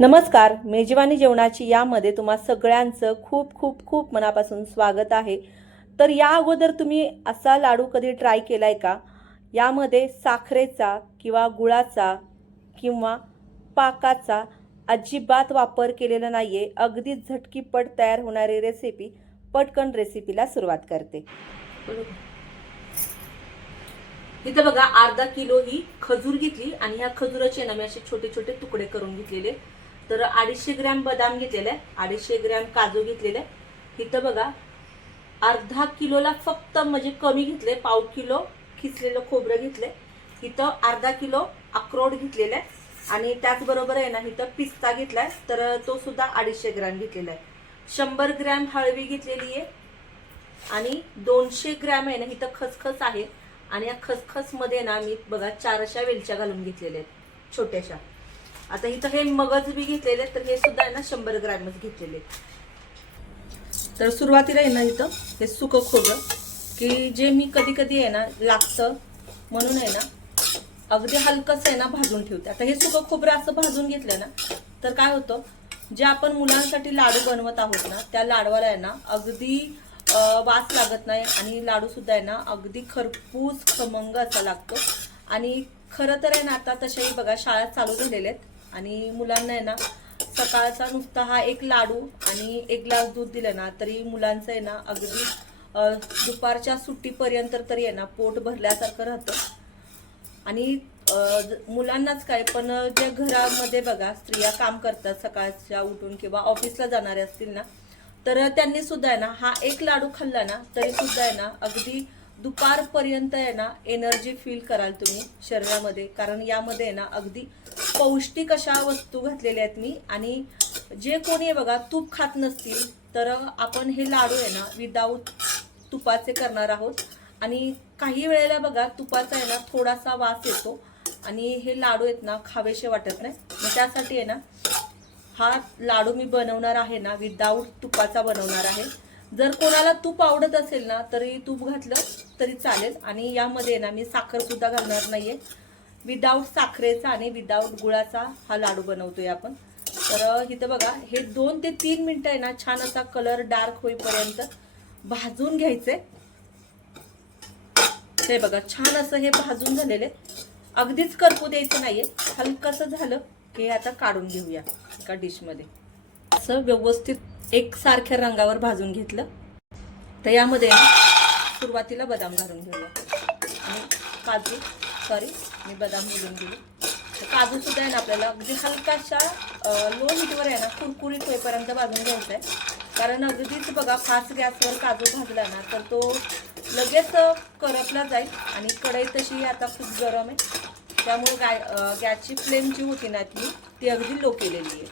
नमस्कार मेजवानी जेवणाची यामध्ये तुम्हा सगळ्यांचं खूप खूप खूप मनापासून स्वागत आहे. तर या अगोदर तुम्ही असा लाडू कधी ट्राय केला आहे का? यामध्ये साखरेचा किंवा गुळाचा किंवा पाकाचा अजिबात वापर केलेला नाही आहे अगदी झटकीपट तयार होणारी रेसिपी पटकन रेसिपीला सुरुवात करते. इथं बघा अर्धा किलो ही खजूर घेतली आणि ह्या खजुराचे ना मी असे छोटे छोटे तुकडे करून घेतलेले. तर अडीचशे ग्रॅम बदाम घेतलेले आहे. अडीचशे ग्रॅम काजू घेतलेले आहे. इथं बघा अर्धा किलोला फक्त म्हणजे कमी घेतले पाव किलो खिचलेलं खोबरं घेतले इथं अर्धा किलो अक्रोड घेतलेलं आहे. आणि त्याचबरोबर आहे ना इथं पिस्ता घेतलाय. तर तो सुद्धा अडीचशे ग्रॅम घेतलेला आहे. शंभर ग्रॅम हळवी घेतलेली आहे. आणि दोनशे ग्रॅम आहे ना इथं खसखस आहे. आणि या खसखसमध्ये ना मी बघा चारशा वेलच्या घालून घेतलेल्या आहेत. छोट्याशा. आता इथं हे मगज बी घेतलेले तर हे सुद्धा आहे ना शंभर ग्रॅमच घेतलेले तर सुरुवातीला आहे ना इथं हे सुकं खोबरं की जे मी कधी कधी आहे ना लागतं म्हणून आहे ना अगदी हलकंच आहे ना भाजून ठेवते. आता हे सुकं खोबरं असं भाजून घेतलं ना तर काय होतं जे आपण मुलांसाठी लाडू बनवत आहोत ना त्या लाडवाला आहे ना अगदी वास लागत नाही आणि लाडू सुद्धा आहे ना अगदी खरपूस खमंग असा लागतो. आणि खरं तर आहे ना आता तशाही बघा शाळा चालू झालेल्या आहेत. आणि मुलांना आहे ना सकाळचा नुसता हा एक लाडू आणि एक ग्लास दूध दिलं ना तरी मुलांचं आहे ना अगदी दुपारच्या सुट्टीपर्यंत तरी आहे ना पोट भरल्यासारखं राहतं. आणि मुलांनाच काय पण जे घरामध्ये बघा स्त्रिया काम करतात सकाळच्या उठून किंवा ऑफिसला जाणारे असतील ना तर त्यांनी सुद्धा आहे ना हा एक लाडू खाल्ला ना तरी सुद्धा आहे ना अगदी दुपारपर्यंत आहे ना एनर्जी फील कराल तुम्ही शरीरामध्ये कारण यामध्ये आहे ना अगदी पौष्टिक अशा वस्तू घातलेल्या आहेत मी. आणि जे कोणी आहे बघा तूप खात नसतील तर आपण हे लाडू आहे ना विदाऊट तुपाचे करणार आहोत. आणि काही वेळेला बघा तुपाचा आहे ना थोडासा वास येतो. आणि हे लाडू आहेत ना खावेसे वाटत नाही. मग त्यासाठी आहे ना हा लाडू मी बनवणार आहे ना विदाऊट तुपाचा बनवणार आहे. जर कोणाला तूप आवडत असेल ना तरी तूप घातलं तरी चालेल. आणि यामध्ये ना मी साखरसुद्धा घालणार नाही आहे विदाऊट साखरेचा आणि विदाऊट गुळाचा हा लाडू बनवतोय आपण. तर इथं बघा हे दोन ते तीन मिनिटं आहे ना छान असा कलर डार्क होईपर्यंत भाजून घ्यायचे हे बघा छान असं हे भाजून झालेले अगदीच करपू द्यायचं नाहीये. हलकंसं झालं की आता काढून घेऊया एका डिशमध्ये. असं व्यवस्थित एकसारख्या रंगावर भाजून घेतलं. तर यामध्ये सुरुवातीला बदाम घालून घेऊया. आणि काजू सॉरी मी बदाम घालून दिली तर काजू सुद्धा आहे ना आपल्याला. अगदी हलकाशा लो हीटवर आहे ना कुरकुरीत होईपर्यंत भाजून घ्यायचं आहे कारण अगदीच बघा फास्ट गॅसवर काजू भाजला ना तर तो लगेच करपला जाईल. आणि कढई तशी आता खूप गरम आहे. त्यामुळे गाय गॅसची फ्लेम जी होती ना ती ती अगदी लो केलेली आहे.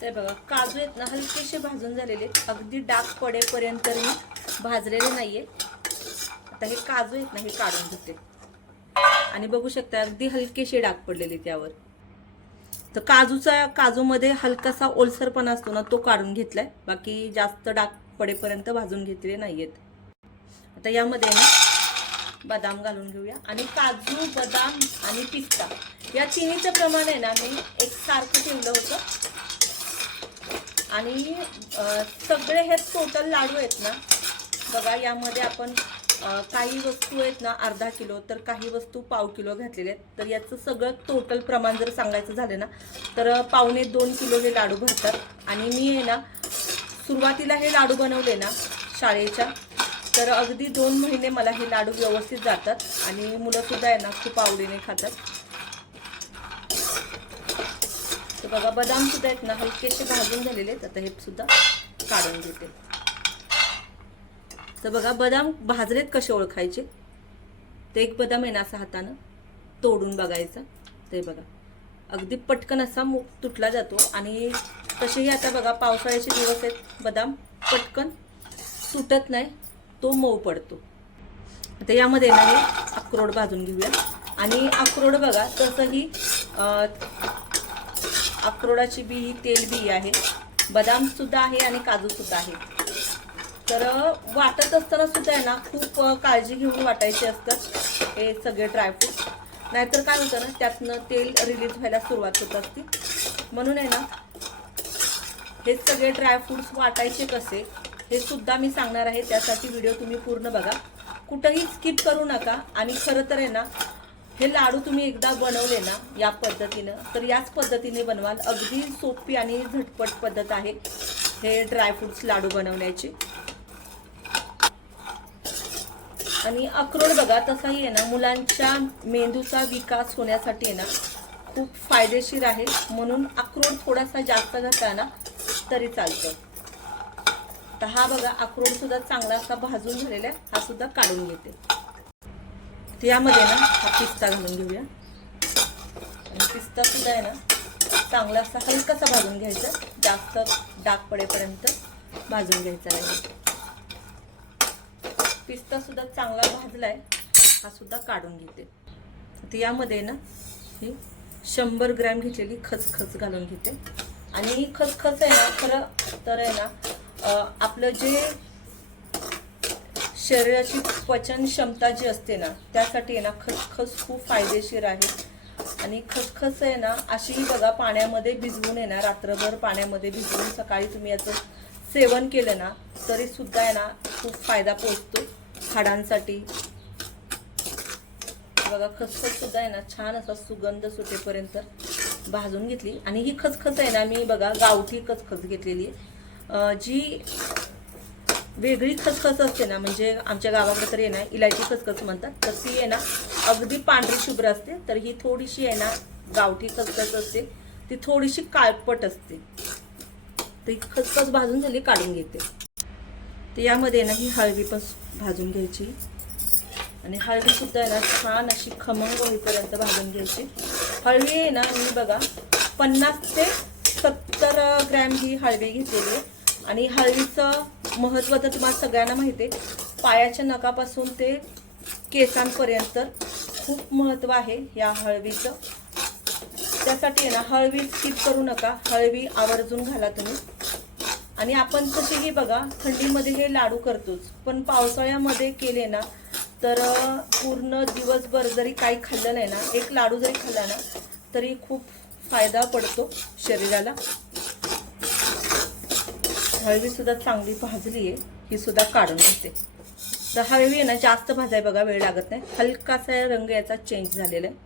ते बघा काजू आहेत ना हलकेसे भाजून झालेले अगदी डाग पडेपर्यंत मी भाजलेले नाही आहे आता हे काजू आहेत ना हे काढून घेते. आणि बघू शकता अगदी हलकेशी डाग पडलेले त्यावर. तर काजूचा काजूमध्ये हलकासा ओलसरपणा असतो ना तो काढून घेतलाय. बाकी जास्त डाग पडेपर्यंत भाजून घेतलेले नाहीयेत. आता यामध्ये ना बदाम घालून घेऊया. आणि काजू बदाम आणि पिस्ता या तिन्हीचं प्रमाण आहे ना मी एक सारखं ठेवलं होतं. आणि सगळे हे टोटल लाडू आहेत ना बघा यामध्ये आपण काही वस्तू आहेत ना अर्धा किलो तर काही वस्तू पाव किलो घातलेले आहेत. तर याचं सगळं टोटल प्रमाण जर सांगायचं झालं ना तर पावणे दोन किलो हे लाडू भरतात. आणि मी आहे ना सुरुवातीला हे लाडू बनवले ना शाळेच्या तर अगदी दोन महिने मला हे लाडू व्यवस्थित जातात. आणि मुलंसुद्धा आहे ना खूप आवडीने खातात. तर बघा बदामसुद्धा आहेत ना हलकेसे भाजून झालेले आहेत. आता हे सुद्धा काढून घेते. तर बघा बदाम भाजलेत कसे ओळखायचे? ते एक बदाम आहे ना असा हातानं तोडून बघायचा. ते बघा. अगदी पटकन असा मु तुटला जातो आणि तसेही आता बघा पावसाळ्याचे दिवस आहेत. बदाम पटकन तुटत नाही तो मऊ पडतो. आता यामध्ये ना हे अक्रोड भाजून घेऊया. आणि अक्रोड बघा तसंही अक्रोडाची बी ही तेल बी आहे. बदामसुद्धा आहे आणि काजूसुद्धा आहे. तर वाटत असताना सुद्धा आहे ना खूप काळजी घेऊन वाटायचे असतात हे सगळे ड्रायफ्रूट नाहीतर काय होतं ना त्यातनं तेल रिलीज व्हायला सुरुवात होत असते. म्हणून आहे ना हे सगळे ड्रायफ्रूट्स वाटायचे कसे हे सुद्धा मी सांगणार आहे. त्यासाठी व्हिडिओ तुम्ही पूर्ण बघा. कुठंही स्किप करू नका. आणि खरं तर आहे ना हे लाडू तुम्ही एकदा बनवले ना या पद्धतीनं तर याच पद्धतीने बनवाल. अगदी सोपी आणि झटपट पद्धत आहे हे ड्रायफ्रुट्स लाडू बनवण्याची. आणि अक्रोड बघा तसाही आहे ना मुलांच्या मेंदूचा विकास होण्यासाठी आहे ना खूप फायदेशीर आहे. म्हणून अक्रोड थोडासा जास्त घातला ना तरी चालतं. तर हा बघा अक्रोड सुद्धा चांगला असा भाजून झालेला आहे. हा सुद्धा काढून घेते. यामध्ये ना हा पिस्ता घालून घेऊया. आणि पिस्ता सुद्धा आहे ना चांगला असा हलकासा भाजून घ्यायचा. जास्त डाग पडेपर्यंत भाजून घ्यायचा आहे. पिस्ता सुद्धा चांगला भाजलाय. हा सुद्धा काढून घेते. तर यामध्ये ना ही शंभर ग्रॅम घेतलेली खसखस घालून घेते. आणि ही खसखस आहे ना खरं तर आहे ना आपलं जे शरीराची पचन क्षमता जी असते ना त्यासाठी आहे ना खसखस खूप फायदेशीर आहे. आणि खसखस आहे ना अशीही बघा पाण्यामध्ये भिजवून आहे ना रात्रभर पाण्यामध्ये भिजवून सकाळी तुम्ही याचं सेवन केलं ना तरी सुद्धा आहे ना खूप फायदा पोचतो हाडांसाठी बघा खसखस सुद्धा आहे ना छान असा सुगंध सुटेपर्यंत भाजून घेतली. आणि ही खसखस आहे ना मी बघा गावठी खसखस घेतलेली आहे. जी वेगळी खसखस असते ना म्हणजे आमच्या गावाकडे तरी आहे ना इलायची खसखस म्हणतात. तर ती आहे ना अगदी पांढरी शुभ्र असते. तर ही थोडीशी आहे ना गावठी खसखस असते. ती थोडीशी काळपट असते. ती खसखस भाजून झाली काढून घेते. तर यामध्ये ना ही हळदी पण भाजून घ्यायची. आणि हळदीसुद्धा आहे ना छान अशी खमंग होईपर्यंत भाजून घ्यायची. हळदी आहे ना मी बघा पन्नास ते सत्तर ग्रॅम ही हळदी घेतलेली आहे. आणि हळदीचं महत्त्व तर तुम्हाला सगळ्यांना माहिती आहे. पायाच्या नकापासून ते केसांपर्यंत खूप महत्त्व आहे या हळदीचं त्यासाठी आहे ना हळवी स्किप करू नका. हळवी आवर्जून घाला तुम्ही. आणि आपण कशीही बघा थंडीमध्ये हे लाडू करतोच. पण पावसाळ्यामध्ये केले ना तर पूर्ण दिवसभर जरी काही खाल्लं नाही ना एक लाडू जरी खाल्ला ना तरी खूप फायदा पडतो शरीराला. हळवीसुद्धा चांगली भाजली आहे ही सुद्धा काढून घेते. तर हळवी आहे ना जास्त भाजाय बघा वेळ लागत नाही. हलकासा रंग याचा चेंज झालेला आहे.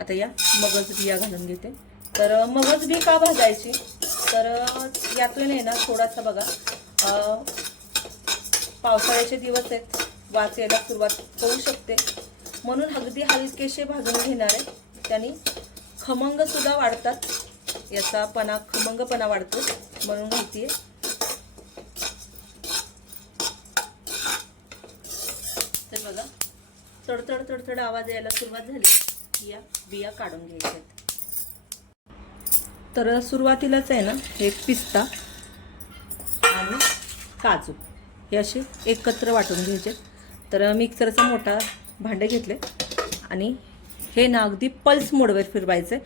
आता या मगज बिया घालून घेते. तर मगज बी का भाजायची? तर यातून आहे ना थोडासा बघा. पावसाळ्याचे दिवस आहेत. वाच यायला सुरुवात होऊ शकते. म्हणून अगदी हलकेसे भाजून घेणार आहे त्याने खमंगसुद्धा वाढतात. याचा पणा खमंगपणा वाढतो म्हणून घालतीये तर बघा तडतड तडतड आवाज यायला सुरुवात झाली. या बिया काढून घ्यायच्या आहेत तर सुरुवातीलाच आहे ना हे पिस्ता आणि काजू हे असे एकत्र वाटून घ्यायचे. तर मिक्सरचा मोठा भांडे घेतले आणि हे ना अगदी पल्स मोडवर फिरवायचे.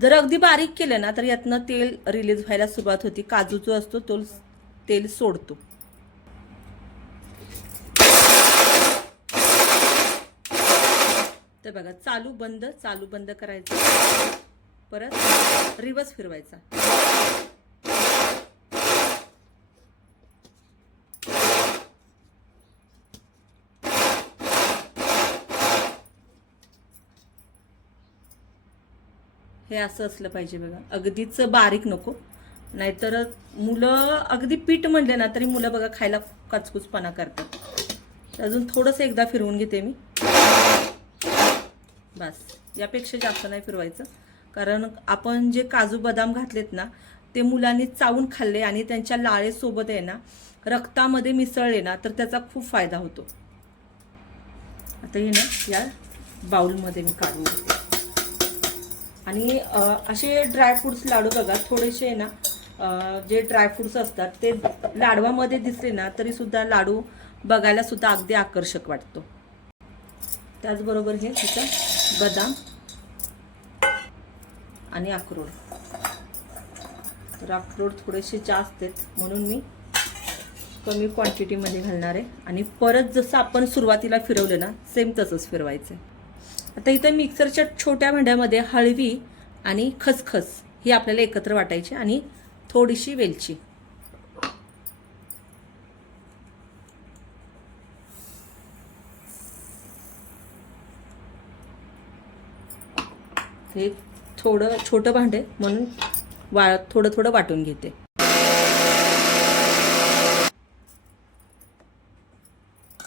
जर अगदी बारीक केलं ना तर यातनं तेल रिलीज व्हायला सुरुवात होती. काजू जो असतो तो तेल सोडतो. तर बघा चालू बंद चालू बंद करायचं. परत रिवर्स फिरवायचा. हे असं असलं पाहिजे बघा. अगदीच बारीक नको. नाहीतर मुलं अगदी पीठ म्हणले ना तरी मुलं बघा खायला कचकुचपणा करतात. अजून थोडंसं एकदा फिरवून घेते मी. बस. यापेक्षा जास्त नाही फिरवायचं. कारण आपण जे काजू बदाम घातलेत ना ते मुलांनी चावून खाल्ले आणि त्यांच्या लाळेसोबत आहे ना रक्तामध्ये मिसळले ना तर त्याचा खूप फायदा होतो. आता हे ना या बाउलमध्ये मी काढून घेते. आणि असे ड्रायफ्रुट्स लाडू बघा थोडेसे आहे ना जे ड्रायफ्रुट्स असतात ते लाडवामध्ये दिसले ना तरी सुद्धा लाडू बघायला सुद्धा अगदी आकर्षक वाटतो. त्याचबरोबर हे तिथं बदाम आणि अक्रोड. तर अक्रोड थोडेसे जास्त आहेत म्हणून मी कमी क्वांटिटीमध्ये घालणार आहे. आणि परत जसं आपण सुरुवातीला फिरवलं ना सेम तसंच फिरवायचं आहे आता इथं मिक्सरच्या छोट्या भांड्यामध्ये हळवी आणि खसखस ही आपल्याला एकत्र वाटायची आणि थोडीशी वेलची. हे थोडं छोटं भांडे म्हणून वा थोडं थोडं वाटून घेते.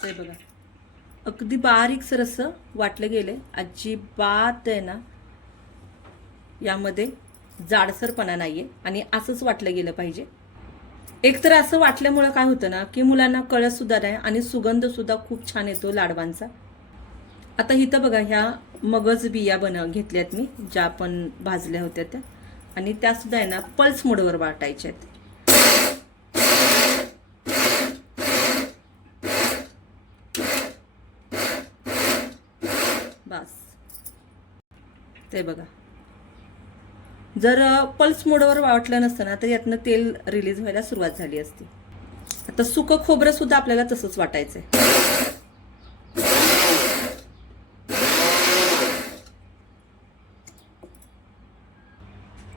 ते बघा. अगदी बारीकसर असं वाटलं गेलं अजिबात आहे ना यामध्ये जाडसरपणा नाहीये आणि असंच वाटलं गेलं पाहिजे. एक तर असं वाटल्यामुळं काय होतं ना की मुलांना कळत सुद्धा नाही आणि सुगंध सुद्धा खूप छान येतो लाडवांचा. आता इथं बघा ह्या मगज बिया बनव घेतल्यात मी ज्या आपण भाजल्या होत्या त्या. आणि त्या सुद्धा आहे ना पल्स मोडवर वाटायच्या आहेत. बस. ते बघा. जर पल्स मोडवर वाटलं नसतं ना तर यातनं तेल रिलीज व्हायला सुरुवात झाली असती. आता सुकं खोबरं सुद्धा आपल्याला तसंच वाटायचं आहे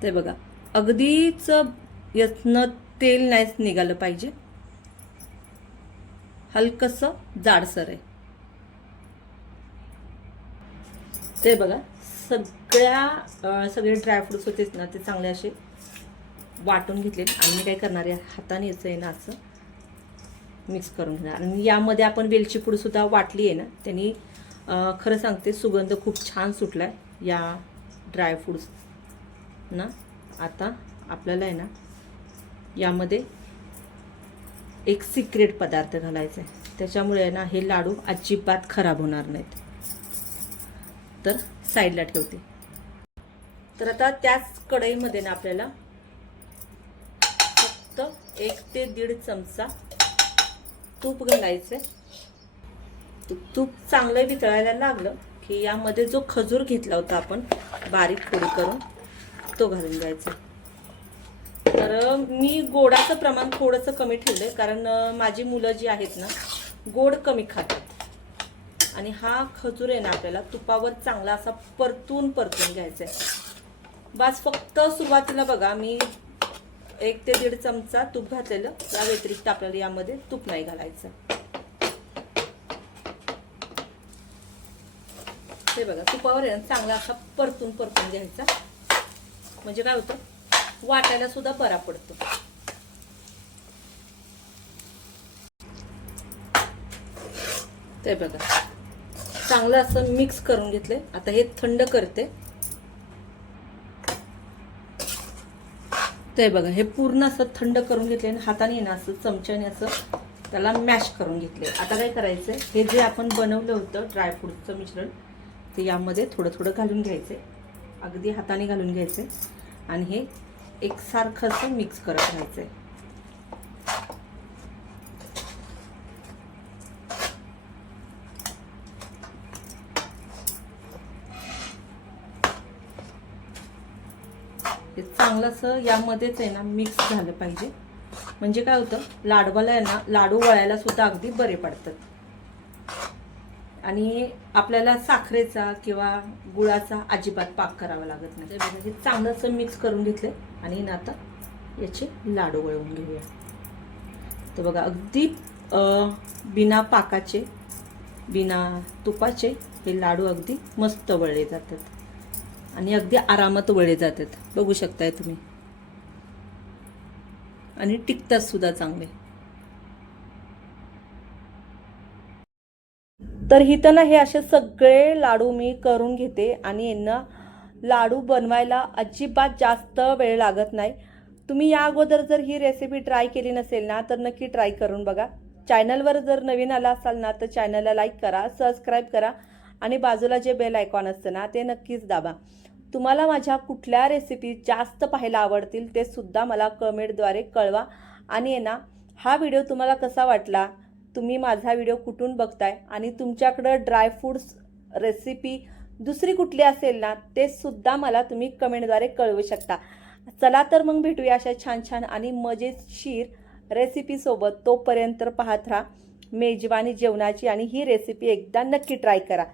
ते बघा. अगदीच यातनं तेल नाहीच निघालं पाहिजे. हलकस जाडसर आहे. ते बघा सगळ्या सगळे ड्रायफ्रुट्स होतेच ना ते चांगले असे वाटून घेतले. आणि मी काय करणार आहे हाताने याचं आहे ना असं मिक्स करून घेणार. आणि यामध्ये आपण वेलची पूडसुद्धा वाटली आहे ना त्यांनी खरं सांगते सुगंध खूप छान सुटला आहे या ड्रायफ्रुट्स ना आता आपल्याला आहे ना यामध्ये एक सिक्रेट पदार्थ घालायचा आहे त्याच्यामुळे आहे ना हे लाडू अजिबात खराब होणार नाहीत. तर साईडला ठेवते. तर आता त्याच कढईमध्ये ना आपल्याला फक्त एक ते दीड चमचा तूप घालायचं तूप चांगलं वितळायला लागलं की यामध्ये जो खजूर घेतला होता आपण बारीक फोडी करून तो घालून द्यायचा तर मी गोडाचं प्रमाण थोडंसं कमी ठेवलं आहे कारण माझी मुलं जी आहेत ना गोड कमी खातात. आणि हा खजूर आहे ना आपल्याला तुपावर चांगला असा परतून परतून घ्यायचा आहे. बस फक्त सुरुवातीला बघा मी एक ते दीड चमचा तूप घातलेलं त्या व्यतिरिक्त आपल्याला यामध्ये तूप नाही घालायचं. हे बघा तुपावर आहे ना चांगला असा परतून परतून घ्यायचा. म्हणजे काय होतं? वाटायला सुद्धा बरा पडतो. ते बघा. चांगलं असं मिक्स करून घेतले आता हे थंड करते. ते बघा हे पूर्ण असं थंड करून घेतले आणि हाताने ना असं चमच्याने असं त्याला मॅश करून घेतले आता काय करायचं हे जे आपण बनवलं होतं ड्रायफ्रूटचं मिश्रण ते यामध्ये थोडं थोडं घालून घ्यायचं अगदी हाताने घालून घ्यायचे. आणि हे एकसारखं असं मिक्स करत राहायचं आहे चांगलं असं यामध्येच आहे ना मिक्स झालं पाहिजे. म्हणजे काय होतं लाडवाला आहे ना लाडू वळायला सुद्धा अगदी बरे पडतात. आणि आपल्याला साखरेचा किंवा गुळाचा अजिबात पाक करावा लागत नाही. बघा, हे चांगलं असं मिक्स करून घेतलं आणि ना आता याचे लाडू वळवून घेऊया. तर बघा अगदी बिना पाकाचे बिना तुपाचे हे लाडू अगदी मस्त वळले जातात. आणि अगदी आरामात वळले जातात. बघू शकताय तुम्ही. आणि टिकतात सुद्धा चांगले. तर इथं ना हे असे सगळे लाडू मी करून घेते आणि यांना लाडू बनवायला अजिबात जास्त वेळ लागत नाही. तुम्ही या अगोदर जर ही रेसिपी ट्राय केली नसेल ना तर नक्की ट्राय करून बघा. चॅनलवर जर नवीन आला असाल ना तर चॅनलला लाईक करा सबस्क्राईब करा आणि बाजूला जे बेल आयकॉन असतं ना ते नक्कीच दाबा. तुम्हाला माझ्या कुठल्या रेसिपी जास्त पाहायला आवडतील ते सुद्धा मला कमेंटद्वारे कळवा आणि ना हा व्हिडिओ तुम्हाला कसा वाटला तुम्ही माझा व्हिडिओ कुठून बघताय आणि तुमच्याकडं ड्रायफ्रूट्स रेसिपी दुसरी कुठली असेल ना ते सुद्धा मला तुम्ही कमेंटद्वारे कळवू शकता. चला तर मग भेटूया अशा छान छान आणि मजेशीर रेसिपीसोबत तोपर्यंत पाहत राहा. मेजवानी जेवणाची आणि ही रेसिपी एकदा नक्की ट्राय करा.